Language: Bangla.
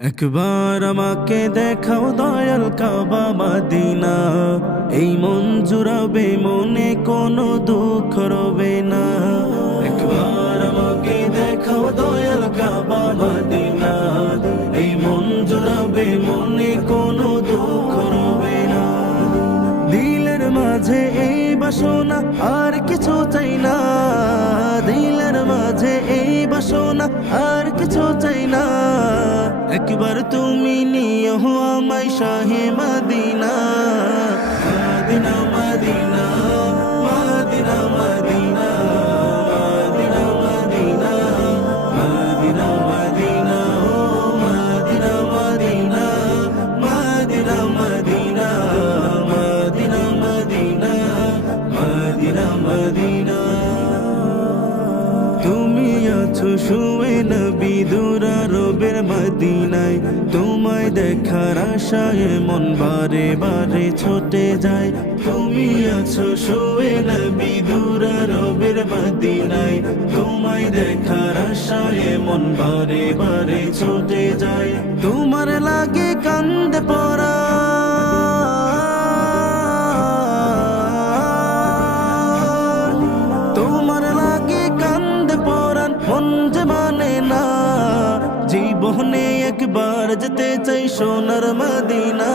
একবার আমাকে দেখাও দয়াল কাবা মদিনা, এই মন জুড়াবে মনে কোনো দুঃখ রবে না। একবার আমাকে দেখাও দয়াল কাবা মদিনা, এই মন জুড়াবে মনে কোনো দুঃখ রবে না। দিলের মাঝে এই বাসনা আর কিছু চাই না, দিলের মাঝে এই বাসনা আর কিছু চাই না। একবার তুমি নিও আমায় শাহে Medina, Medina Medina Medina Medina Medina Medina Medina Medina Medina Medina Medina Medina Medina Medina Medina. তুমি আছো শুয়ে নবী দুরারবের মদিনায়, তোমায় দেখার আশায় মন বারে বারে ছুটে যায়। তুমি আছো শুয়ে নবী দুরারবের মদিনায়, তোমায় দেখার আশায় মন বারে বারে ছুটে যায়। তোমার লাগে কান্দে পড়া, মন যে মানে না, জীবনে একবার যেতে চাই সোনার মদিনা।